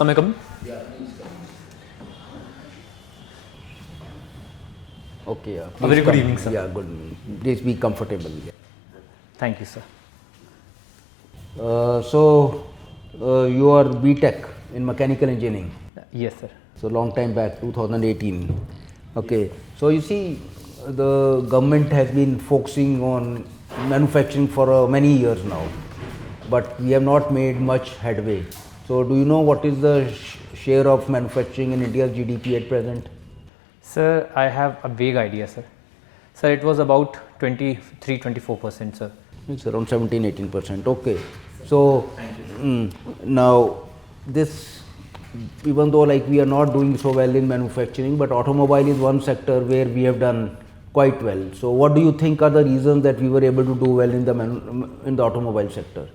Sir, may I come in? Yeah, please come. Okay, yeah. A very good evening, sir. Yeah, good evening. Please be comfortable. Yeah. Thank you, sir. You are BTech in mechanical engineering. Yes, sir. So long time back, 2018. Okay. So you see, the government has been focusing on manufacturing for many years now, but we have not made much headway. So do you know what is the share of manufacturing in India's GDP at present? Sir, I have a vague idea, sir. Sir, it was about 23-24%, sir. It's around 17-18%. Okay. So now this, even though like we are not doing so well in manufacturing, but automobile is one sector where we have done quite well. So what do you think are the reasons that we were able to do well in the automobile sector?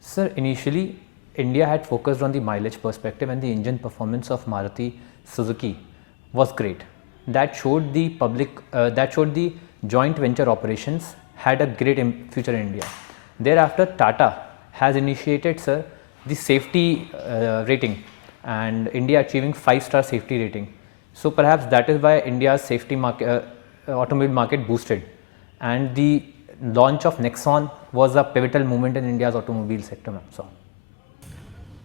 Sir, initially India had focused on the mileage perspective, and the engine performance of Maruti Suzuki was great. That showed the the joint venture operations had a great future in India. Thereafter, Tata has initiated, sir, the safety rating, and India achieving 5-star safety rating. So perhaps that is why India's safety market, automobile market boosted, and the launch of Nexon was a pivotal moment in India's automobile sector. So.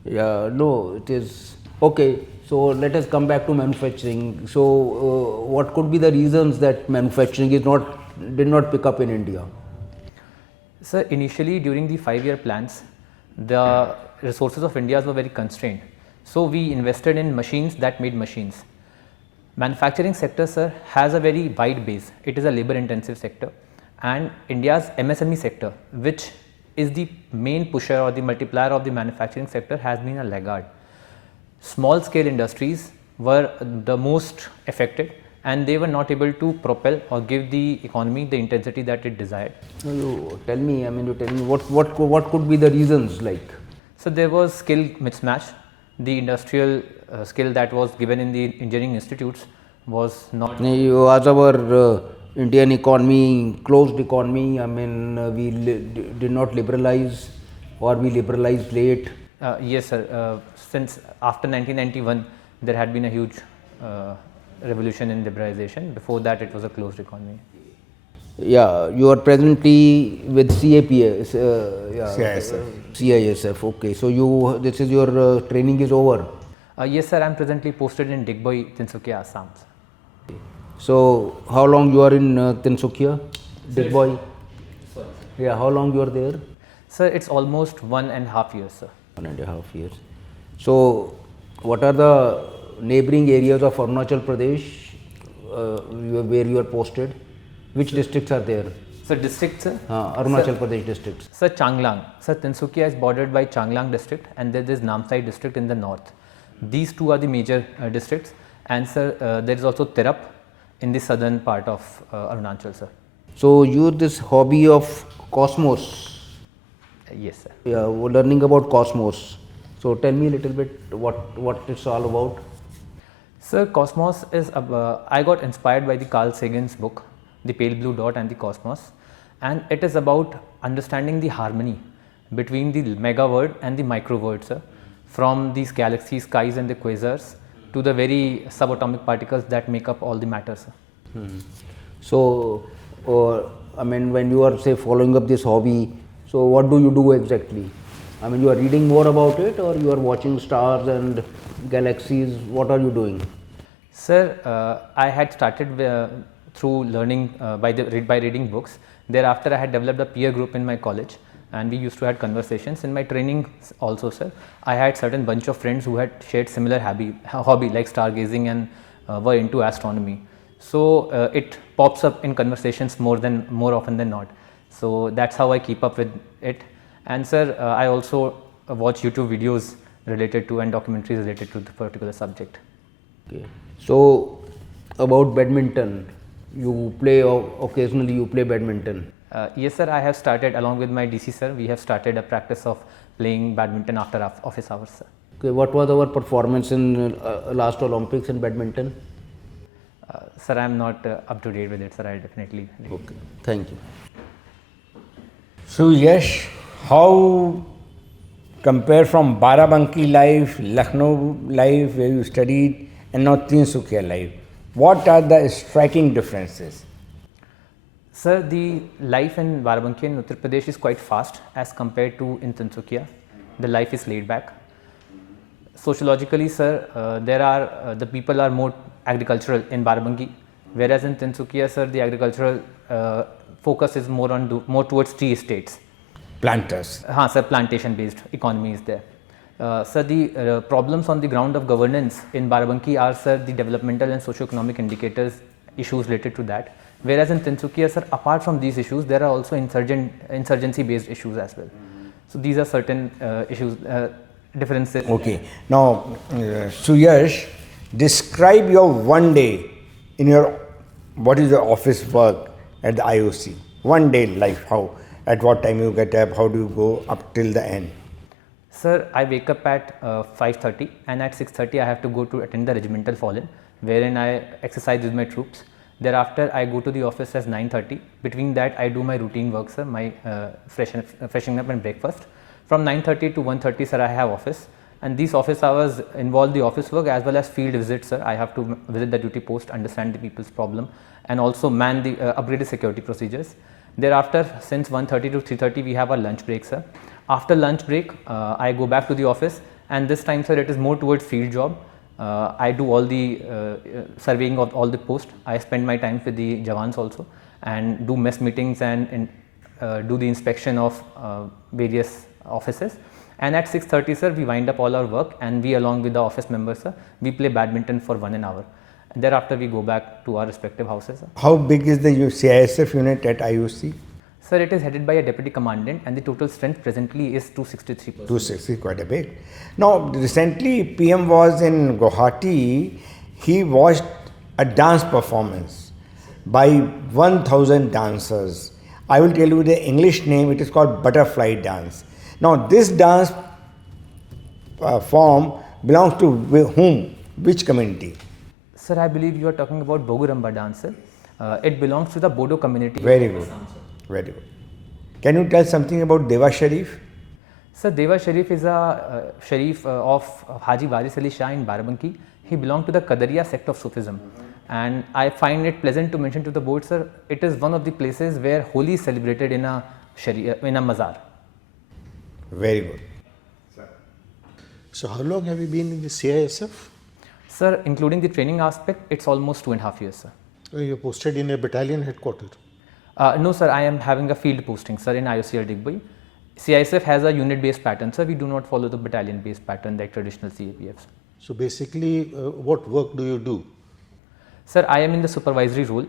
Yeah, no, it is okay. So let us come back to manufacturing. So what could be the reasons that manufacturing did not pick up in India? Sir, initially during the 5-year plans, the resources of India were very constrained. So we invested in machines that made machines. Manufacturing sector, sir, has a very wide base. It is a labor intensive sector, and India's MSME sector, which is the main pusher or the multiplier of the manufacturing sector, has been a laggard. Small scale industries were the most affected, and they were not able to propel or give the economy the intensity that it desired. You tell me what could be the reasons like? So there was skill mismatch. The industrial skill that was given in the engineering institutes was not. As our Indian economy, closed economy, we did not liberalize, or we liberalized late. Yes, sir. Since after 1991, there had been a huge revolution in liberalization. Before that, it was a closed economy. Yeah, you are presently with CAPS, CISF. CISF. Okay, so this is your training is over. Yes, sir. I am presently posted in Digboi, Tinsukia, Assam. So how long you are in Tinsukia, Digboi? Yeah, how long you are there? Sir, it's almost 1.5 years, sir. 1.5 years. So what are the neighboring areas of Arunachal Pradesh where you are posted? Which districts are there? So districts, sir? Arunachal Pradesh districts. Sir, Changlang. Sir, Tinsukia is bordered by Changlang district, and there is Namsai district in the north. These two are the major districts, and sir, there is also Tirap in the southern part of Arunachal, sir. So you this hobby of Cosmos. Yes, sir. Yeah, we're learning about Cosmos. So tell me a little bit what it's all about. Sir, Cosmos is, I got inspired by the Carl Sagan's book, The Pale Blue Dot and the Cosmos, and it is about understanding the harmony between the mega world and the micro world, sir, from these galaxies, skies and the quasars to the very subatomic particles that make up all the matter, sir. So, when you are say following up this hobby, so what do you do exactly? You are reading more about it, or you are watching stars and galaxies? What are you doing? Sir, I had started through learning by reading books. Thereafter, I had developed a peer group in my college, and we used to have conversations. In my training also, sir, I had certain bunch of friends who had shared similar hobby like stargazing and were into astronomy. So it pops up in conversations more often than not. So that's how I keep up with it. And sir, I also watch YouTube videos related to and documentaries related to the particular subject. Okay. So about badminton, you play occasionally. You play badminton. Yes, sir. I have started along with my DC sir. We have started a practice of playing badminton after office hours, sir. Okay. What was our performance in last Olympics in badminton? Sir, I am not up to date with it, sir. I definitely. Okay. Thank you. So Yash, how compare from Barabanki life, Lucknow life where you studied, and now Tinsukia life. What are the striking differences? Sir, the life in Barabanki in Uttar Pradesh is quite fast as compared to in Tinsukia. The life is laid back. Sociologically, sir, the people are more agricultural in Barabanki, whereas in Tinsukia, sir, the agricultural focus is more towards tea estates. Planters. Sir, plantation based economy is there. Sir, the problems on the ground of governance in Barabanki are, sir, the developmental and socio-economic indicators, issues related to that. Whereas in Tinsukia, sir, apart from these issues, there are also insurgency based issues as well. So these are certain issues, differences. Okay. Now, Suyash, describe your one day in your, what is your office work at the IOC? One day life, how, at what time you get up, how do you go up till the end? Sir, I wake up at 5:30 and at 6:30 I have to go to attend the regimental fall-in, wherein I exercise with my troops. Thereafter, I go to the office as 9:30. Between that, I do my routine work, sir, my freshening up and breakfast. From 9:30 to 1:30, sir, I have office, and these office hours involve the office work as well as field visits, sir. I have to visit the duty post, understand the people's problem, and also man the upgraded security procedures. Thereafter, since 1:30 to 3:30, we have our lunch break, sir. After lunch break, I go back to the office, and this time, sir, it is more towards field job. I do all the surveying of all the posts. I spend my time with the Jawans also and do mess meetings and do the inspection of various offices. And at 6:30, sir, we wind up all our work, and we, along with the office members, sir, we play badminton for 1 hour. And thereafter, we go back to our respective houses, sir. How big is the CISF unit at IOC? Sir, it is headed by a deputy commandant, and the total strength presently is 263 persons. 260, quite a bit. Now, recently PM was in Guwahati. He watched a dance performance by 1000 dancers. I will tell you the English name, it is called butterfly dance. Now, this dance form belongs to whom? Which community? Sir, I believe you are talking about Boguramba dance, sir. It belongs to the Bodo community. Very good. Very good. Can you tell something about Deva Sharif? Sir, Deva Sharif is a Sharif of Haji Waris Ali Shah in Barabanki. He belonged to the Qadariya sect of Sufism. And I find it pleasant to mention to the board, sir, it is one of the places where Holi is celebrated in a mazar. Very good. So how long have you been in the CISF? Sir, including the training aspect, it's almost 2.5 years, sir. You're posted in a battalion headquarters. No, sir, I am having a field posting, sir, in IOCL Digboi. CISF has a unit based pattern, sir. We do not follow the battalion based pattern like traditional CAPFs. So basically, what work do you do? Sir, I am in the supervisory role.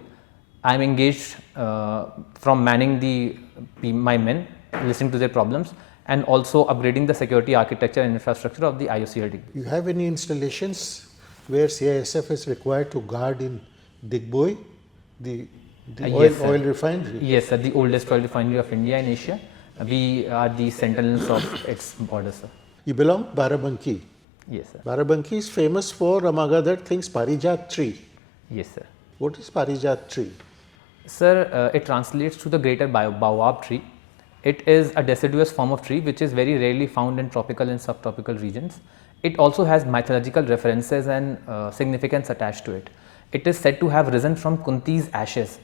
I am engaged from manning my men, listening to their problems, and also upgrading the security architecture and infrastructure of the IOCL Digboi. You have any installations where CISF is required to guard in Digboi, the yes, oil refinery? Yes, sir, the oldest oil refinery of India in Asia. We are the sentinels of its borders, sir. You belong to Barabanki. Yes, sir. Barabanki is famous for, among other things, Parijat tree. Yes, sir. What is Parijat tree? Sir, it translates to the greater baobab tree. It is a deciduous form of tree which is very rarely found in tropical and subtropical regions. It also has mythological references and significance attached to it. It is said to have risen from Kunti's ashes.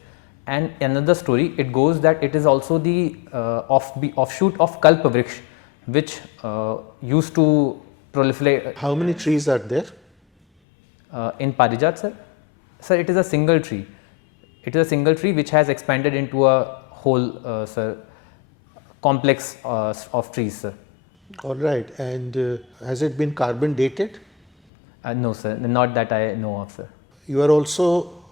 And another story, it goes that it is also the offshoot of Kalpa Vriksh, which used to proliferate. How many trees are there? In Parijat, sir? Sir, it is a single tree. It is a single tree which has expanded into a whole, sir, complex of trees, sir. All right. And has it been carbon dated? No, sir, not that I know of, sir. You are also,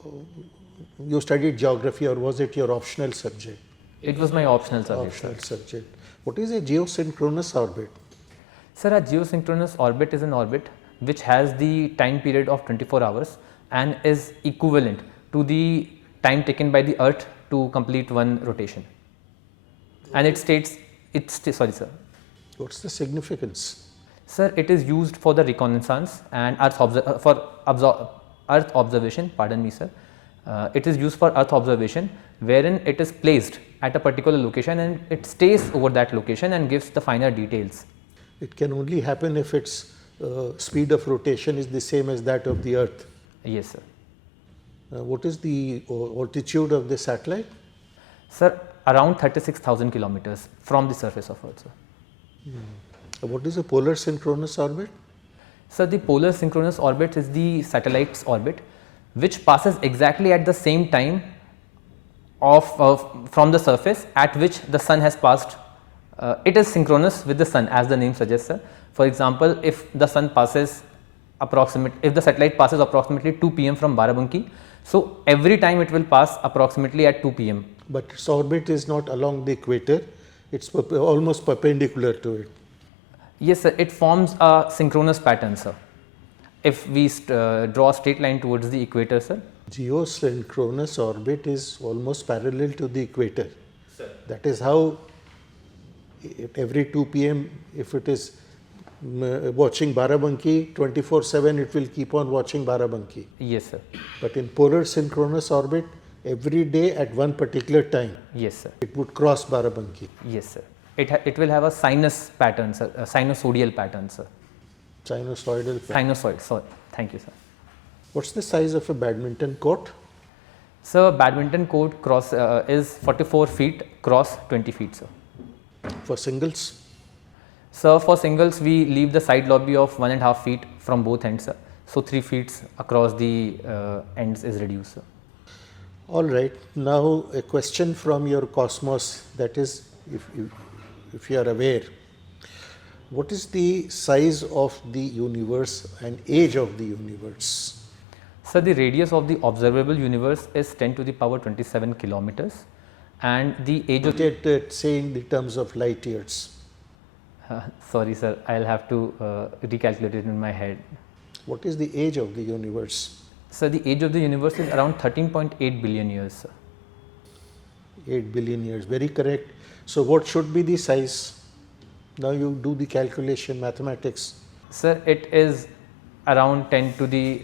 you studied geography, or was it your optional subject? It was my optional subject. Optional subject. What is a geosynchronous orbit? Sir, a geosynchronous orbit is an orbit which has the time period of 24 hours and is equivalent to the time taken by the Earth to complete one rotation. And it states, sorry, sir. What's the significance? Sir, it is used for the reconnaissance and Earth observation, pardon me, sir. It is used for Earth observation, wherein it is placed at a particular location and it stays over that location and gives the finer details. It can only happen if its speed of rotation is the same as that of the Earth. Yes, sir. What is the altitude of the satellite? Sir, around 36,000 kilometers from the surface of Earth, sir. What is the polar synchronous orbit? So the polar synchronous orbit is the satellite's orbit, which passes exactly at the same time from the surface at which the sun has passed. It is synchronous with the sun, as the name suggests, sir. For example, if the satellite passes approximately 2 p.m. from Barabanki, so every time it will pass approximately at 2 p.m. But its orbit is not along the equator, it's almost perpendicular to it. Yes, sir, it forms a synchronous pattern, sir. If we draw a straight line towards the equator, sir. Geosynchronous orbit is almost parallel to the equator. Sir. That is how every 2 p.m. if it is watching Barabanki 24/7, it will keep on watching Barabanki. Yes, sir. But in polar synchronous orbit, every day at one particular time, Yes, sir. it would cross Barabanki. Yes, sir. It will have a sinus pattern, sir, a sinusoidal pattern, sir. Sinusoidal. Sinusoid, sorry. Thank you, sir. What's the size of a badminton court? So, badminton court is 44 feet cross 20 feet, sir. For singles? So, for singles, we leave the side lobby of 1.5 feet from both ends, sir. So, 3 feet across the ends is reduced, sir. All right. Now, a question from your cosmos, that is, if you are aware, what is the size of the universe and age of the universe? So, the radius of the observable universe is 10 to the power 27 kilometers, and the age of Say in the terms of light years. sorry, sir, I'll have to recalculate it in my head. What is the age of the universe? So, the age of the universe is around 13.8 billion years, sir. 8 billion years, very correct. So, what should be the size? Now you do the calculation, mathematics. Sir, it is around 10 to the,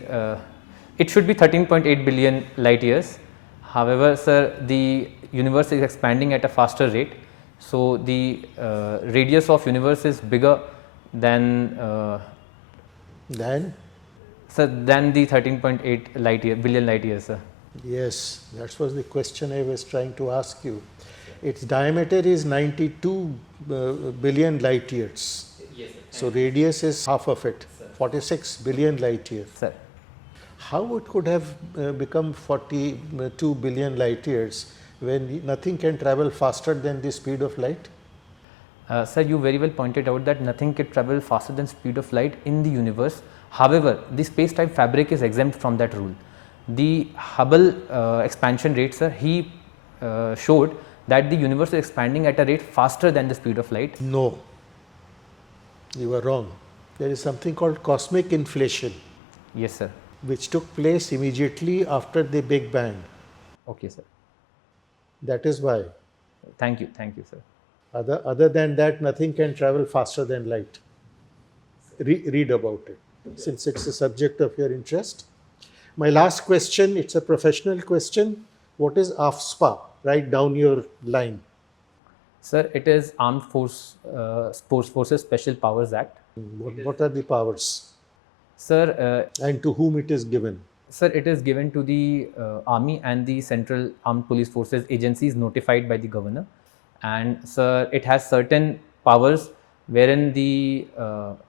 it should be 13.8 billion light years. However, sir, the universe is expanding at a faster rate. So, the radius of universe is bigger than Then? Sir, than the 13.8 billion light years, sir. Yes, that was the question I was trying to ask you. Its diameter is 92 billion light years. Yes, sir. So radius is half of it, 46 billion light years. Sir. How it could have become 42 billion light years when nothing can travel faster than the speed of light? Sir, you very well pointed out that nothing can travel faster than speed of light in the universe. However, the space-time fabric is exempt from that rule. The Hubble expansion rate, sir, he showed that the universe is expanding at a rate faster than the speed of light. No, you are wrong. There is something called cosmic inflation, Yes, sir. which took place immediately after the Big Bang. Okay, sir. That is why. Thank you, sir. Other than that, nothing can travel faster than light. Read about it, since it's a subject of your interest. My last question, it's a professional question. What is AFSPA? Write down your line. Sir, it is Armed Forces Special Powers Act. What are the powers? Sir, And to whom it is given? Sir, it is given to the Army and the Central Armed Police Forces agencies notified by the governor. And sir, it has certain powers wherein the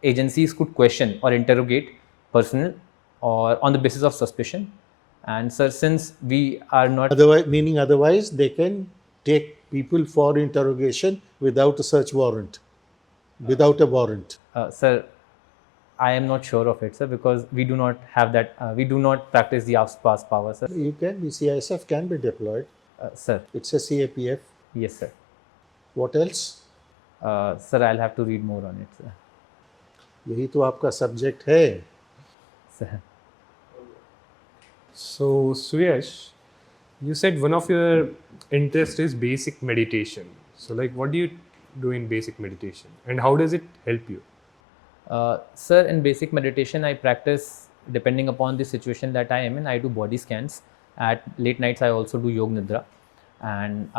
agencies could question or interrogate personnel or on the basis of suspicion. And sir, since we are not Otherwise, they can take people for interrogation without a search warrant, without a warrant. Sir, I am not sure of it, sir, because we do not have that. We do not practice the AFSPA's power, sir. You can be CISF can be deployed. Sir, It's a CAPF. yes, sir. What else? Sir, I'll have to read more on it, sir. यही तो आपका subject है. Sir. So, Suyash, you said one of your interest is basic meditation. So, like, what do you do in basic meditation, and how does it help you? Sir, in basic meditation, I practice depending upon the situation that I am in. I do body scans. At late nights, I also do Yoga Nidra, and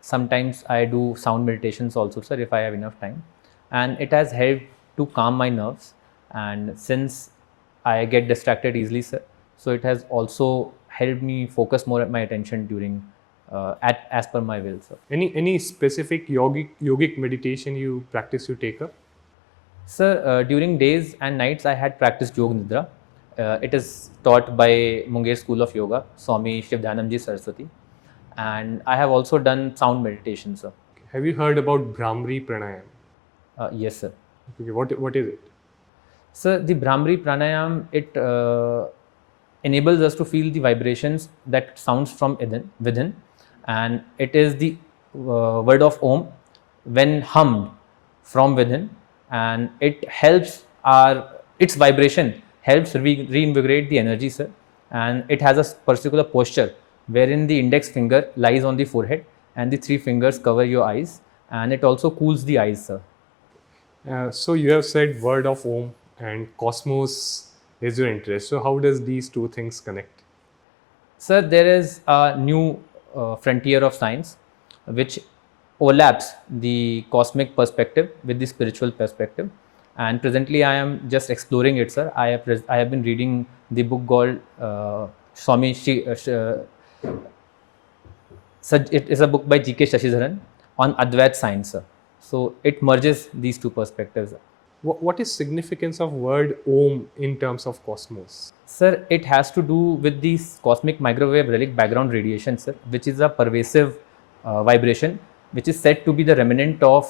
sometimes I do sound meditations also, sir, if I have enough time. and it has helped to calm my nerves. And since I get distracted easily, sir, so it has also helped me focus more at my attention during at as per my will, sir. Any specific yogic meditation you practice, you take up? Sir, during days and nights, I had practiced Yog Nidra. It is taught by Munger School of Yoga, Swami Shivdhanamji Saraswati. And I have also done sound meditation, sir. Have you heard about Brahmari Pranayam? Yes, sir. Okay, what is it? Sir, the Brahmari Pranayam, it enables us to feel the vibrations that sounds from within. And it is the word of Om when hummed from within, and it helps its vibration helps reinvigorate the energy, sir. And it has a particular posture wherein the index finger lies on the forehead and the three fingers cover your eyes, and it also cools the eyes, sir. So you have said word of Om and cosmos is your interest. So how does these two things connect? Sir, there is a new frontier of science which overlaps the cosmic perspective with the spiritual perspective, and presently I am just exploring it, sir. I have been reading the book called Swami it is a book by G.K. Shashidharan on Advait science, sir. So it merges these two perspectives. What is significance of word Om in terms of cosmos? Sir, it has to do with the cosmic microwave relic background radiation, sir, which is a pervasive vibration, which is said to be the remnant of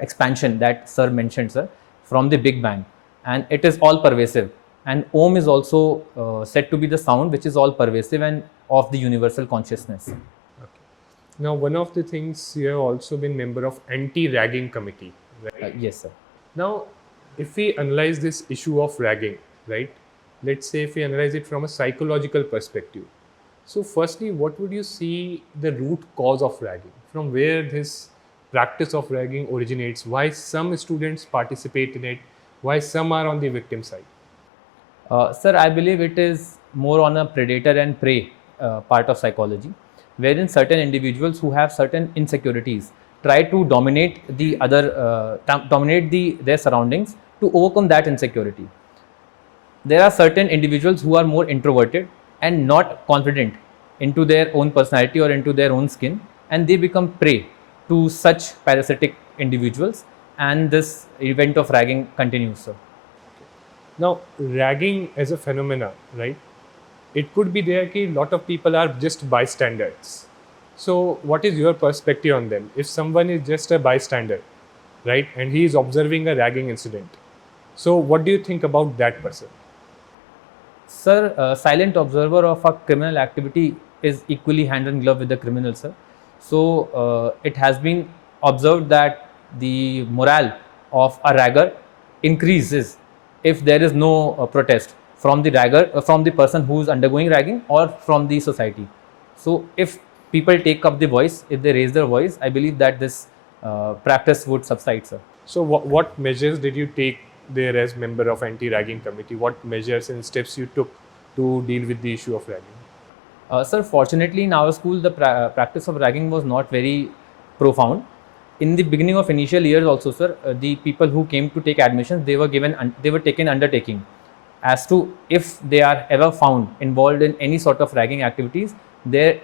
expansion that sir mentioned, sir, from the Big Bang, and it is all pervasive. And Om is also said to be the sound which is all pervasive and of the universal consciousness. Okay. Now, one of the things, you have also been member of anti-ragging committee, right? Yes, sir. Now, if we analyze this issue of ragging, right? Let's say if we analyze it from a psychological perspective. So firstly, what would you see the root cause of ragging? From where this practice of ragging originates? Why some students participate in it? Why some are on the victim side? Sir, I believe it is more on a predator and prey part of psychology, wherein certain individuals who have certain insecurities try to dominate the other, their surroundings to overcome that insecurity. There are certain individuals who are more introverted and not confident into their own personality or into their own skin, and they become prey to such parasitic individuals, and this event of ragging continues, sir. Now, ragging as a phenomena, right? It could be there that a lot of people are just bystanders. So, what is your perspective on them? If someone is just a bystander, right, and he is observing a ragging incident, so what do you think about that person? Sir, a silent observer of a criminal activity is equally hand in glove with the criminal, sir. So, it has been observed that the morale of a ragger increases if there is no protest from the ragger, from the person who is undergoing ragging or from the society. So, if people take up the voice, if they raise their voice, I believe that this practice would subside, sir. So, what measures did you take there as member of anti-ragging committee? What measures and steps you took to deal with the issue of ragging? Sir, fortunately in our school the practice of ragging was not very profound. In the beginning of initial years also, sir, the people who came to take admissions, they were taken undertaking as to if they are ever found involved in any sort of ragging activities, their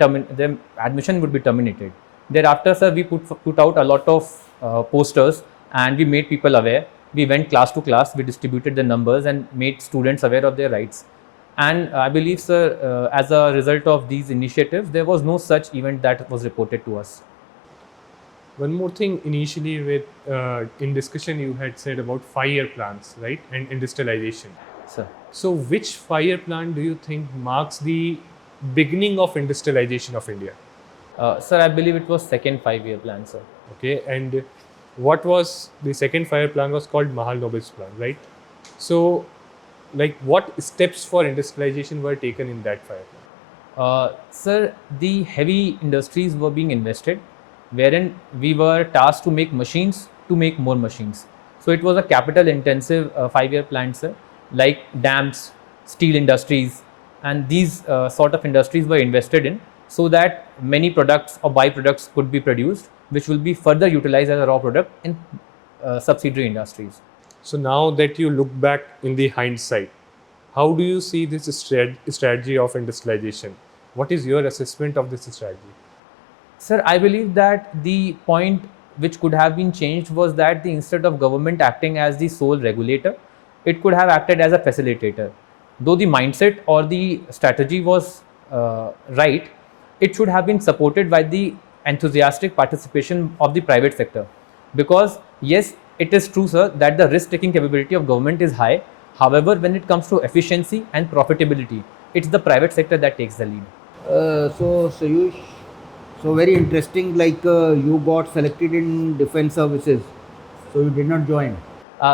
admission would be terminated. Thereafter, sir, we put out a lot of posters and we made people aware. We went class to class, we distributed the numbers and made students aware of their rights. And I believe, sir, as a result of these initiatives, there was no such event that was reported to us. One more thing, initially with in discussion you had said about 5-year plans, right, and industrialization. Sir. So which 5-year plan do you think marks the beginning of industrialization of India? Sir, I believe it was second 5-year plan, sir. Okay, and what was the second 5-year plan was called Mahal Nobel's plan, right? So, like what steps for industrialization were taken in that 5-year plan? Sir, the heavy industries were being invested, wherein we were tasked to make machines to make more machines. So it was a capital intensive 5-year plan, sir, like dams, steel industries, and these sort of industries were invested in so that many products or byproducts could be produced, which will be further utilized as a raw product in subsidiary industries. So now that you look back in the hindsight, how do you see this strategy of industrialization? What is your assessment of this strategy? Sir, I believe that the point which could have been changed was that instead of government acting as the sole regulator, it could have acted as a facilitator. Though the mindset or the strategy was right, it should have been supported by the enthusiastic participation of the private sector. Because yes, it is true, sir, that the risk-taking capability of government is high. However, when it comes to efficiency and profitability, it's the private sector that takes the lead. So Sayush, so very interesting, like you got selected in defense services, so you did not join.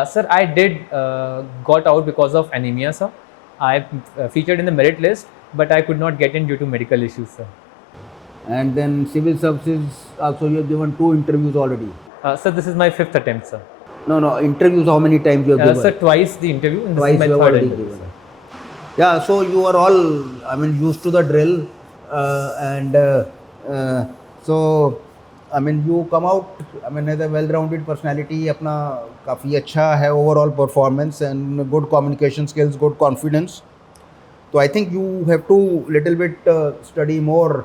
Sir, I did got out because of anemia, sir. I featured in the merit list, but I could not get in due to medical issues, sir. And then civil services also you have given 2 interviews already. Sir, this is my 5th attempt, sir. No, interviews how many times you have given? Sir, twice the interview, and this Twice is my you have 3rd already interview, given. sir. Yeah, so you are all, I mean, used to the drill, so I mean, you come out, I mean, as a well-rounded personality, अपना काफ़ी अच्छा है overall performance and good communication skills, good confidence. So I think you have to little bit study more.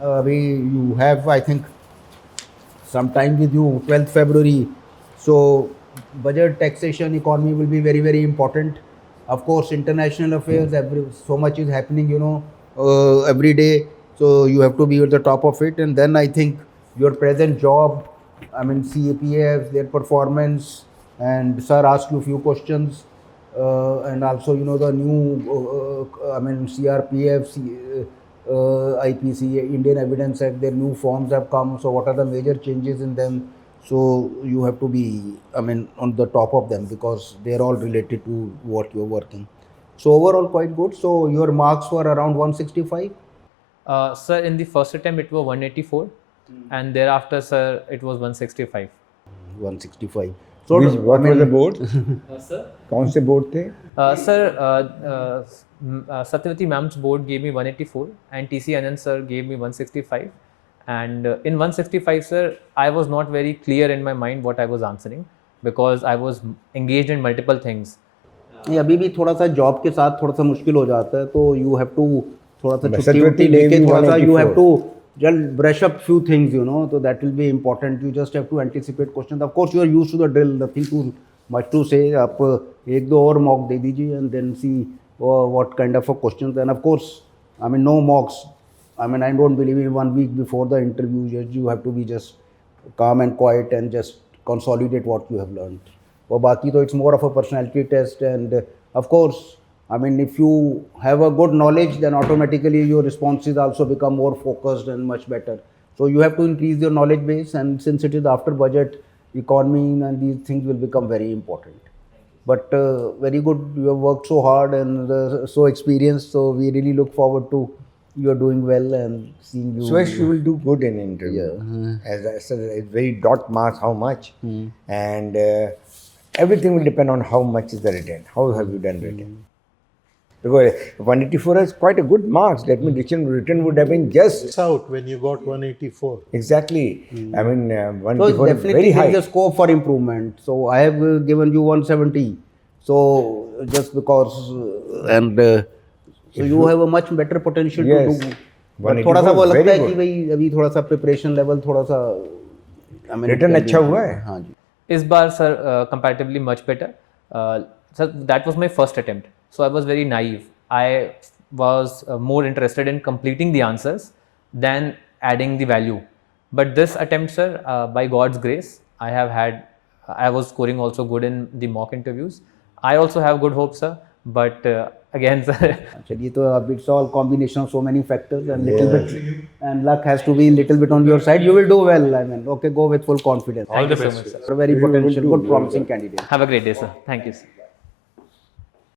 You have, I think, some time with you, 12th February. So budget, taxation, economy will be very, very important. Of course, international affairs, so much is happening, you know, every day. So you have to be at the top of it. And then I think your present job, I mean, CAPF, their performance, and sir asked you a few questions. And also, you know, the new, I mean, CRPF, IPC, Indian Evidence Act, their new forms have come. So what are the major changes in them? So you have to be, I mean, on the top of them because they're all related to what you're working. So overall quite good. So your marks were around 165? Sir, in the first attempt it was 184, and thereafter, sir, it was 165. 165. So what was the board? Sir? कौन से board थे? Sir, Satyavati ma'am's board gave me 184 and TC Anand sir gave me 165. And in 165, sir, I was not very clear in my mind what I was answering because I was engaged in multiple things. नहीं अभी भी थोड़ा सा job के साथ थोड़ा सा मुश्किल हो जाता है तो यू हैव टू थोड़ा सा छुट्टी सत्यवती वुट्टी लेके gave you थोड़ा सा you have 184. To just brush up few things, you know, so that will be important. You just have to anticipate questions. Of course, you are used to the drill. Nothing too much to say. आप एक दो और mock दे दीजिए and then see what kind of a questions. And of course, I mean, no mocks. I mean, I don't believe in 1 week before the interview. You have to be just calm and quiet and just consolidate what you have learned. और बाकी तो it's more of a personality test. And of course, I mean, if you have a good knowledge, then automatically your responses also become more focused and much better. So you have to increase your knowledge base, and since it is after budget, economy and these things will become very important. But very good, you have worked so hard and so experienced, so we really look forward to you are doing well and seeing you. Suyash, you will do good in interview. Yeah. As I said, it's very dot marks, how much. And everything will depend on how much is the written, how have you done written. Because 184 is quite a good marks. That means written would have been just It's out when you got 184. exactly. I mean, So 184 is definitely very there high. is a scope for improvement. So I have given you 170. So just because so you have a much better potential Yes. to do. But थोड़ा सा 184 वो लगता very है कि good. भाई अभी थोड़ा सा प्रिपरेशन लेवल थोड़ा सा I mean, Written it can अच्छा be- हुआ है? हाँ जी. Is bar, sir, comparatively much better. Sir, that was my first attempt. So I was very naive. I was more interested in completing the answers than adding the value. But this attempt, sir, by God's grace, I was scoring also good in the mock interviews. I also have good hopes, sir. But again, sir, चलिए तो अब it's all combination of so many factors and little bit and luck has to be little bit on your side. You will do well. I mean, okay, go with full confidence. All the thank you best. so much, sir. You're a very potential, good, promising candidate. Have a great day, sir. Thank you, sir.